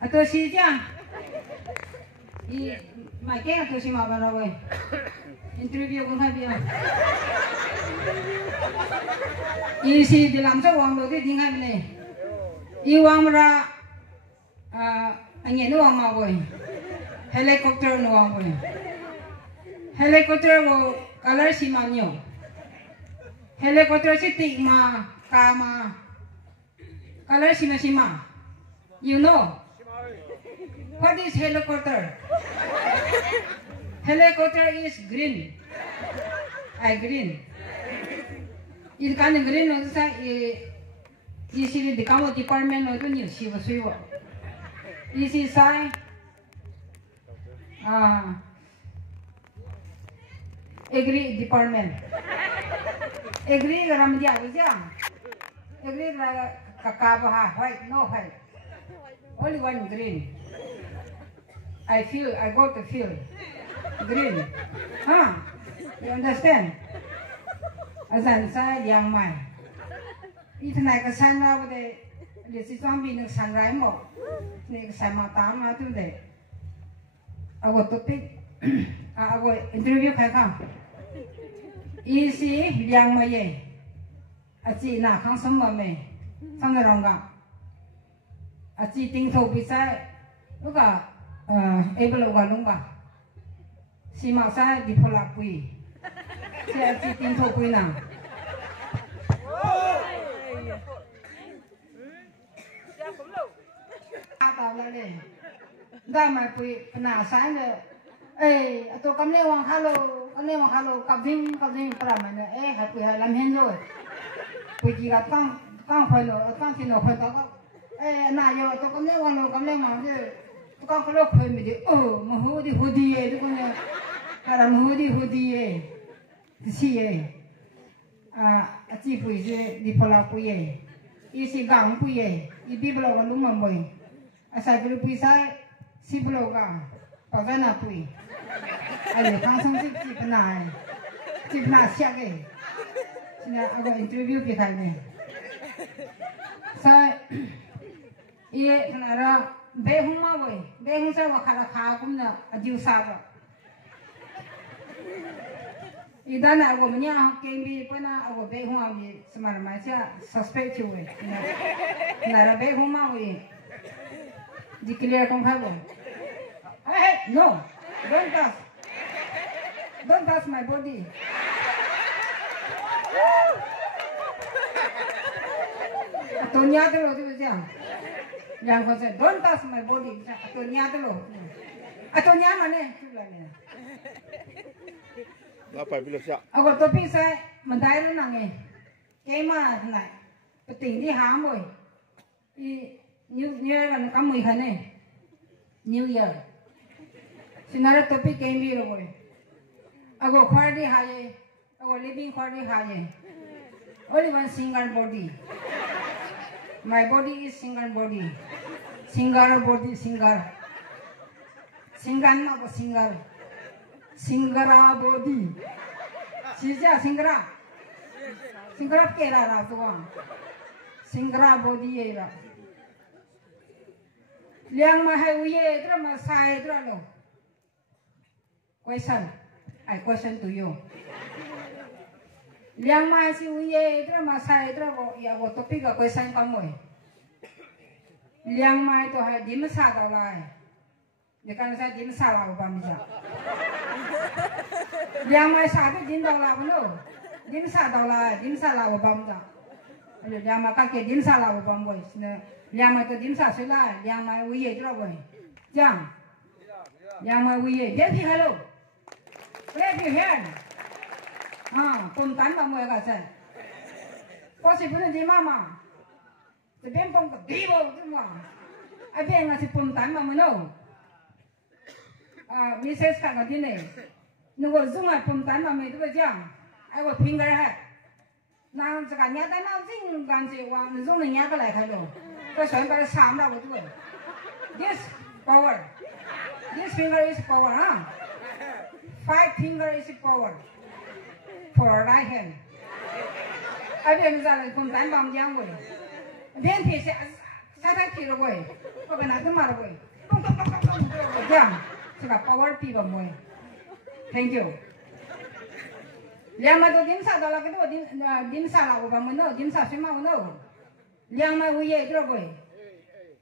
Atau si jang, I macam atau si mana boy, interview kau nak biar. I si dalam sewang tu dia tinggal ni, I wang mera, anjing wang mau boy, helikopter wang boy, helikopter wo color si manyo, helikopter si tigma, kama, color si masima, you know. What is helicopter? Helicopter is green. Green. It kind of green also say this is the common department of the news. She was sure. This is say agree department. Agree garam dia aja. Agree kakabah white no white. Only one green. I got to feel green. Huh? You understand? Azan saya yang mai. Itu naik ke sana boleh. Dia si zombie nak sangrai mo. Naik ke sana tamat tu deh. Aku topik, aku interview kakak. Isi yang mai. Aci nak kang semua mai. Sama orang kak. Aci tinggal bisa. Luka. Able walung ba si masa di pola pui saya citin to pui nang apa le dah mai pui penasaran le atau kamu wang halo kabing pernah mana hai pui lam hen rồi pui kira kang phơi lo kang kino phơi tao na yo atau kamu wang je Tukang kalau phơi mình đi, mahudi ye, tu kan ya, kalau mahudi ye, si ye, aci pui je di pola pui ye, isi gang pui ye, ibi belau kan lumam boy, asal kalau pui saya si belau gang, pakai na pui, ayo kang song si pernah siap ke, sini aku interview kita ni, saya, ye kenara behung mah boy, behung saya wakala kagum na ajiu saba. Ida na aku menya kembi pernah aku behung abi semalam aja suspect cuy. Nara behung mah boy, declare kong kau. Hey, no, don't touch my body. Atonya tu loh tu macam. Yang kau say, don't touch my body. Atonya tu loh. Atonya mana? Cuba ni. Apa bila siap? Aku topik saya mentai lu nange. Kema nak penting di ham boy. New Year kan kamu ikan ni. New Year. Sinara topik kembi lo boy. Aku khardi haye. Aku living khardi haye. Only one single body. My body is single body. Single body, single. Single apa single? Singgara body. Sija singgara. Singgara kera lah tuan. Singgara body ye lah. Liang mahai uye, terus masai terus lo. Question, I question to you. Liang mahai si uye, terus masai terus lo. Ya, wo topik ka question kamu. Liang mahai tu hai dim sa tau lah. Dekan saya dim sa lah upah mija. Liang mahai sa tu dim tau lah betul. Dim sa tau lah upah mija. Liang mahai kaki dim sa lah upah boy. Liang mahai tu dim sa sila. Liang mahai uye terus boy. Jang. Liang mahai uye. Dia pi hello. Clap your hand. Pun tan kamu ya kasih. Kau si pun di mama. Sebelum pun kedibo semua. Apa yang ngasih pun tan kamu no? Mrs. Kak kau ni. Nunggu zoom pun tan kamu itu macam. Aku finger hat. Nang sekarang nyata nang sing ganti wang zoom ni nyata lagi kalau. Kau sekarang pada sama lah betul. This power. This finger is power, huh? 5 finger is power. For right hand. Apa yang misalnya pun tan kamu yang boleh. Dia pun saya tak kira boy. có cái nào thế mà rồi chẳng chỉ cả power pi vào mồi thank you liang mà tôi điểm sao đó là cái đó điểm sao là vào mình đâu điểm sao xem mà đâu liang mà uy cái đó rồi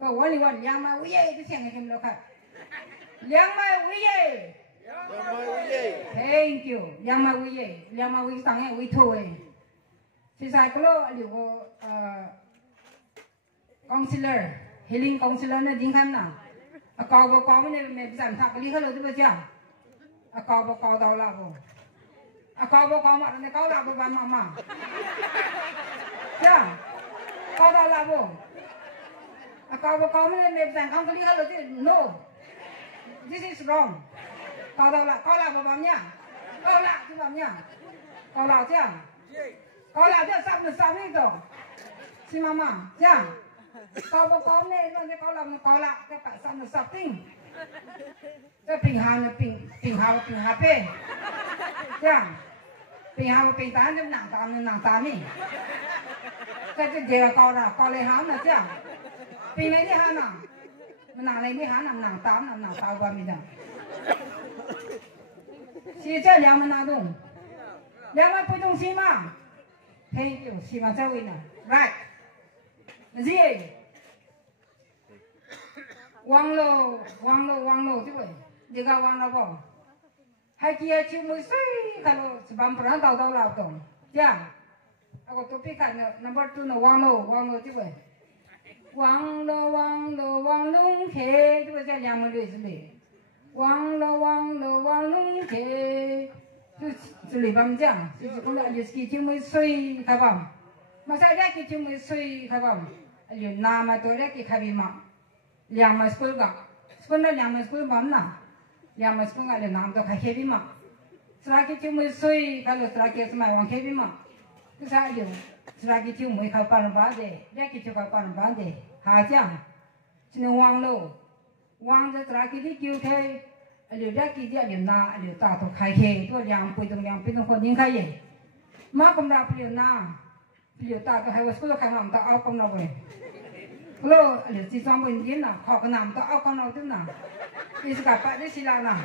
cóวันนี้วันliang mà uy cái tiếng này kim đâu khác liang mà uy thank you liang mà uy tăng ấy uy thôi thì sai cái đó liệu counselor healing counselor nó dính khám nào có mình giảm thạc cái lý hết rồi chứ bây giờ có đau là vô có mà nó có là vô bạn mà chưa có đau là vô có mình giảm không cái lý hết rồi chứ no this is wrong có là vô bạn nhá có là chứ bạn nhá có là chứ sắp đi rồi xin mama chưa có này nó có là cái bạn sắp sắp tinh cái bình hà pe chưa bình hà bình tán nó nặng tán đi cái gì là có lấy hám là chưa bình này đi hám nào nặng này đi hám nặng táo vào mình nào xí chơi liang mà nào đúng liang mà不动心嘛thank you xí mà chơi vậy nào right gì Wang lo tu juga wang lo bo. Hai kia cium musai kalau sebab pernah tahu lah tu. Ya, aku topik kan number 2 no wang lo tu. Wang lo ke tu je yang mana sini. Wang lo ke tu li bam jang. Kalau ada sikit cium musai kabam. Masa dia cium musai kabam. Aliu nama tu dia kabima. Liang mà school đó liang mà school bấm nào liang mà school là nam đó khai heavy mà sau khi chúng mình suy kalau sau khi chúng mình wang heavy mà cứ sao vậy sau khi chúng mình khai pan bán đấy để khi chúng khai pan bán đấy hà chăng chỉ nên wang cho sau khi đi kêu thế liệu để khi đi liệu na liệu ta thôi khai he tôi liang bui đông con những khai gì mà không ra liệu ta tôi hay vào school khai làm ta ao không nào vậy Hello, liệu chỉ trong bên kia nào, họ cái nằm tao con nào tức nào, đi sự gặp bạn đi xí lao nào,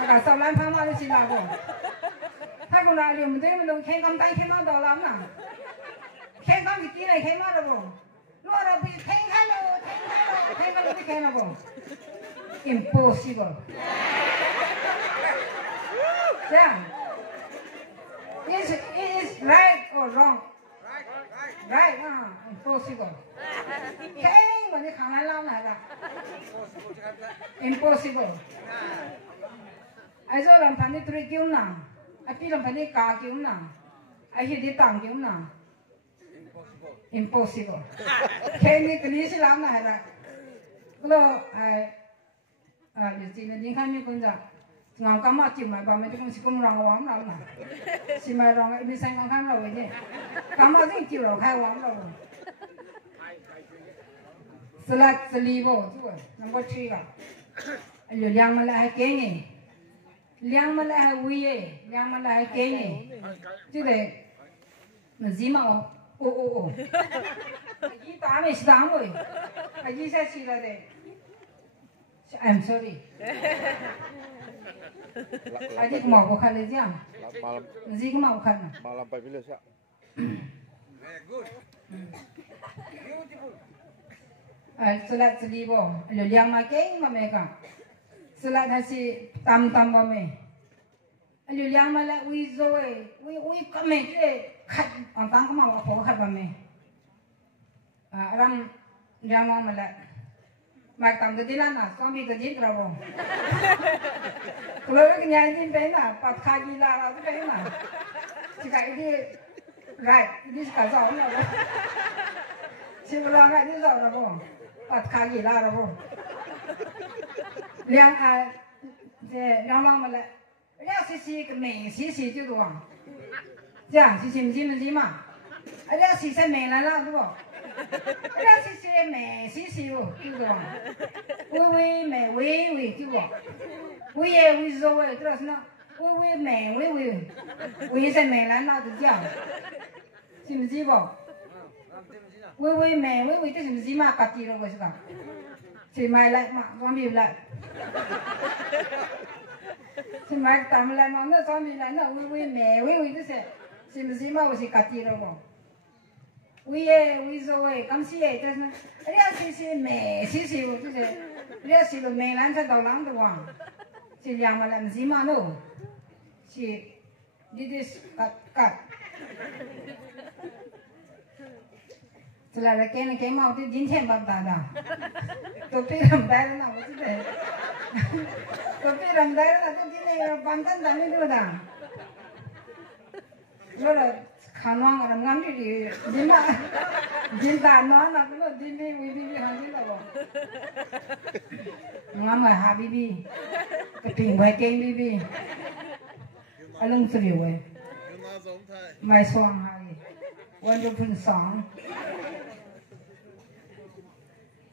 cả sau lan phá ma đi xí lao rồi, hai con nào liệu mình thấy mình đồng khen cầm tay khen nó đỏ lắm nào, khen cầm gì kia này khen nó rồi, nó là bị khen cái gì khen nó rồi, impossible, yeah, is right or wrong? Right, impossible. Cái mà đi khám lại lâu này là impossible. Ai rồi làm phần đi three kiếm nào, ai đi làm phần đi cá kiếm nào, ai đi tăng kiếm nào, impossible. Cái này cái gì làm này là, lo ai, điều gì nên những cái như con gì ngang cắm mặt chìm mà bà mình cũng chỉ cũng rong wang lắm nè, chỉ mà rong cái đi sang ngang khám rồi vậy, cắm mặt thì chịu rồi khai wang rồi. Select selibo tu, number 3 ka. Ayo liang malai kengi, liang malai wiye, liang malai kengi. Tu deh, mazima o. Aji tahu sedang boy, aji saya sila deh. I'm sorry. Aji kemau bukan lagi am. Aji kemau bukan. Malam pagi bila siap. Good. Beautiful. Selat selibo, lo liang makai mameka. Selat hasi tam bame. Lo liang malak wizoe, wi kame je kat antang kemau apa kat bame. Aram liang malak. Mak tam tu dilan na, suami tu jin terabo. Kalau lagi nyanyi pena, pat kaji lara tu pena. Jika ini right, ini sekarang ni. Si ulang ini sekarang. Pat kaji lara bo. Liang lang mana? Liang sisi ke sisi tu doang. Jangan sisi mana? Liang sisi mana lah tu. Liang sisi tu doang. Wei tu doang. Wei zoe terus na. Wei sisi mana lah tu jangan. Sisi bo. Wei mẹ wei tức là gì mà cắt gì rồi sao? Chỉ mày lại mà zombie lại. Chỉ mày tạm lại mà nó zombie lại nó wei mẹ wei tức là gì mà wei cắt gì rồi. Wei rồi cảm xí tức là cái xí mẹ xí tức là cái xí là mẹ làm cho đầu lắm đúng không? Chỉ làm mà làm gì mà nó chỉ đi cắt. Là cái màu thì dính thêm bằng tà nào tôi biết làm tay nó nào chứ thế tôi biết làm tay nó tôi dính này bằng thân tay mới đưa đà rồi là khả năng là ngắm đi dính tà nó là cái là dính đi hàng dính là ngắm ở hà bibi cái tiền bài kênh bibi anh lưng sửa vậy mai xoang hay wonderful song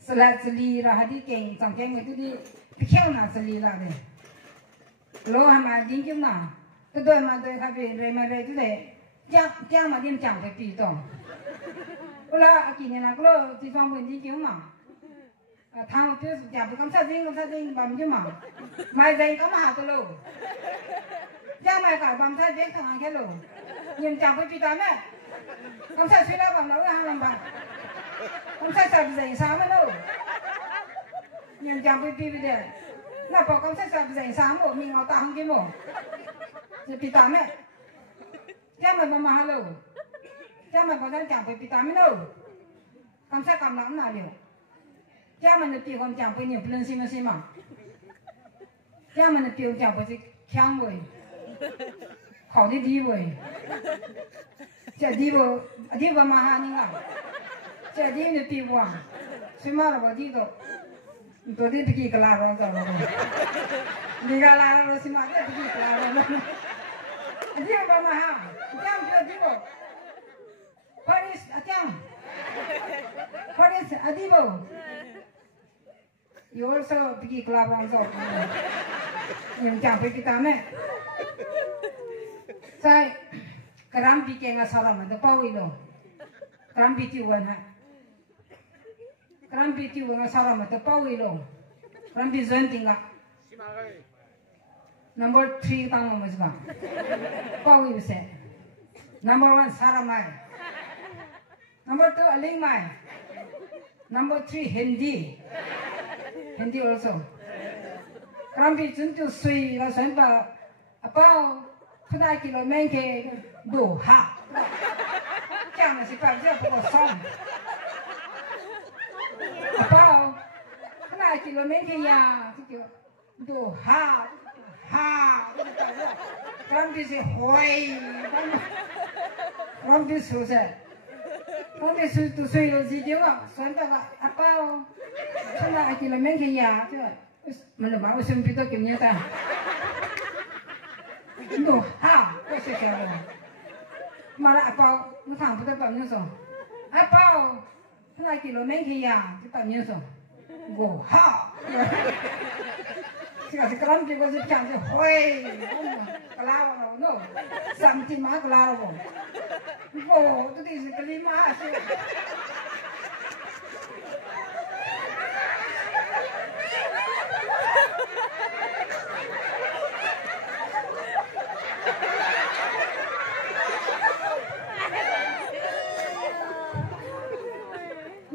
Selagi rahadi keng cangkeng itu di pikir na selila deh. Lo hama dingin na, tu doi ma doi kafe remere itu deh, jang ma dim jang pe pi tong. Ula akini na kalau di fang pun dingin na, thang tu jang pe kamsa ding bam jema, mai ding kam ha tu lo. Jang mai ka bam sa ding thang ke lo, dim jang pe pi ta me, kamsa sudah bam lo hang lam bam. Không sai sập dậy sáng mới đâu, nhưng chẳng bị bị đấy, là bảo không sai sập dậy sáng một mình họ tạm cái một, thì bị tạm ấy, cha mày mà hello, cha mày bảo rằng chẳng bị tạm ấy đâu, không sai cầm lắm nào điều, cha mày bị không chẳng bị nhiều lần xin mà, cha mày bị chẳng bị khang rồi, khó đi rồi, chả đi vào mà ha nhưng mà jadi ini tiwang, semua apa di tu, tu dia pergi kelar orang tu, di kelar orang semua dia pergi kelar orang, dia apa mahal, jam dia tibo, Paris adibo, you also pergi kelar orang tu, yang jam pergi tamat, saya keram pergi dengan salam, ada pawai lo, keram pergi wan ha. Kerampi tu orang saram atau pawai lo, kerampi zon tinggal. Number 3 tang macam pawai besar. Number 1 saram mai. Number 2 aling mai. Number 3 Hindi also. Kerampi juntu sui la sampai apa? Sudah kilometer 2 ha. Jangan sebab dia pukul som. Apa? Kena kilometer ya, tu ha, kerampi si hoi, kerampi susah, kerampi tu suyu si juga, soalnya apa? Kena kilometer ya, tu, mana bawa sempit tu kenyata, tu ha, kau sekarang, malah apa? Mungkin betul betul so, apa? Kena kilometer ya, kita nyusul. Go ha. Sekarang kerampi kau sekarang tu, hoi, kelar orang no, sampai mana kelar orang. Go, tu di kelima asyik.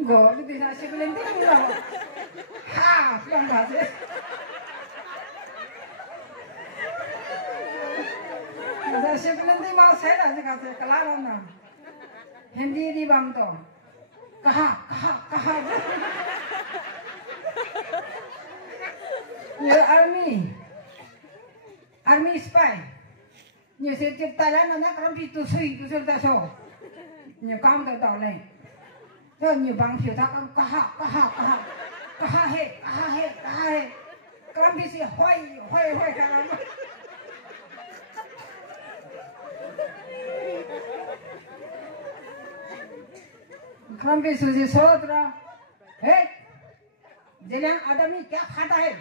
Go, tu di sana sebelum tu lah. Ha, yang bahasa. Masa sebelum tu mau saya dah cakap kelar orang. Hindi di bam tu. Kaha. Your army spy. Như setiap Thailand nak kerampi tu sui tak so. Như kaum tak tahu leh. Cho nhiều bằng phiếu thác kaha he kerampi si hoi karam kerampi susi sodra हे जलियां आदमी क्या खाता है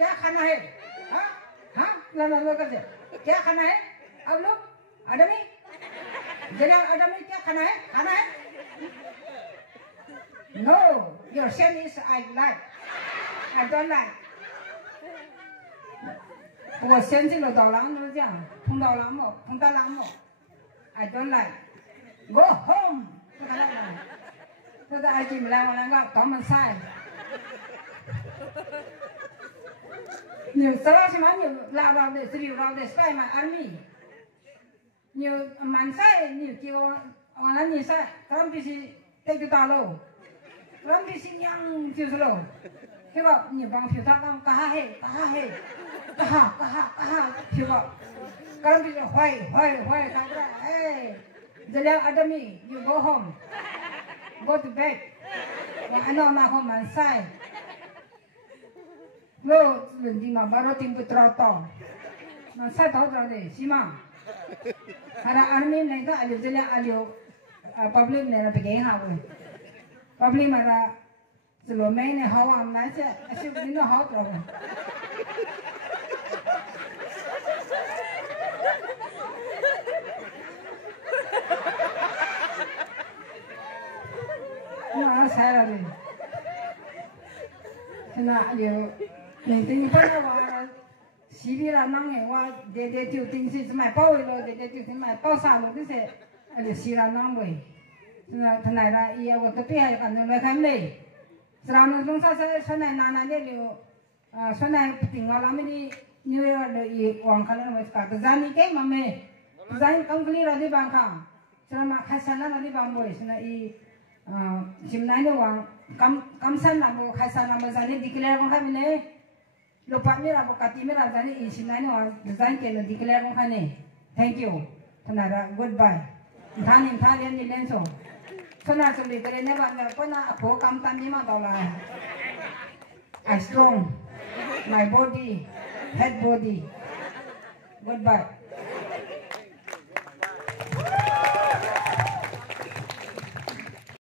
क्या खाना है हाँ लो कैसे क्या खाना है अब लोग आदमी Jadi ada mikir kana? No, your sin is I like. I don't like. 我先进了导廊都这样，碰到狼么？碰到狼么 ？I don't like. Go home. 不可能的。这个爱进来我两个倒门塞。你知道什么？你拉到的是流到的塞嘛？army。你满塞你叫我那你塞，咱必须得去打喽，咱必须娘就是喽。对吧？你帮票他干哈嘿，干哈嘿。嘎哈，去吧。Kalau bisa, why, kata, hey, jadi ada mi, you go home, go to bed. Yang ano na home man say. Lo, hindi ma baru timbu troto. Man say tahu deh, sima. Ada army mereka ada jadi ada public mereka pergi hawe. Public mereka sebelum main hawa macam, asyik ini hawa terus. Nó sai rồi, thế nào điều mình tính phân là xí bị là năng này qua để tiêu tính gì mà bao rồi để tiêu tính mà bao sao rồi cái sẽ điều xí là năng rồi, thế này là yêu của tôi hay còn nói cái này, sau này chúng ta sẽ sau này nana để điều sau này tính vào làm gì như là yêu hoàng khăn là phải cả thời cái mà mày thời gian công ty là đi bằng khang, sau này khai sản là đi bằng bồi, sau này Sebenarnya wang kamsan namo khaisan namo zani declare kong kami ne lupa mi rabo kati mi rabo zani sebenarnya wang design kelo declare kong kami thank you tanara goodbye thani ni lenso sona sumbi kare ne bang ko na ako kam tan ni ma dola I strong my body head body goodbye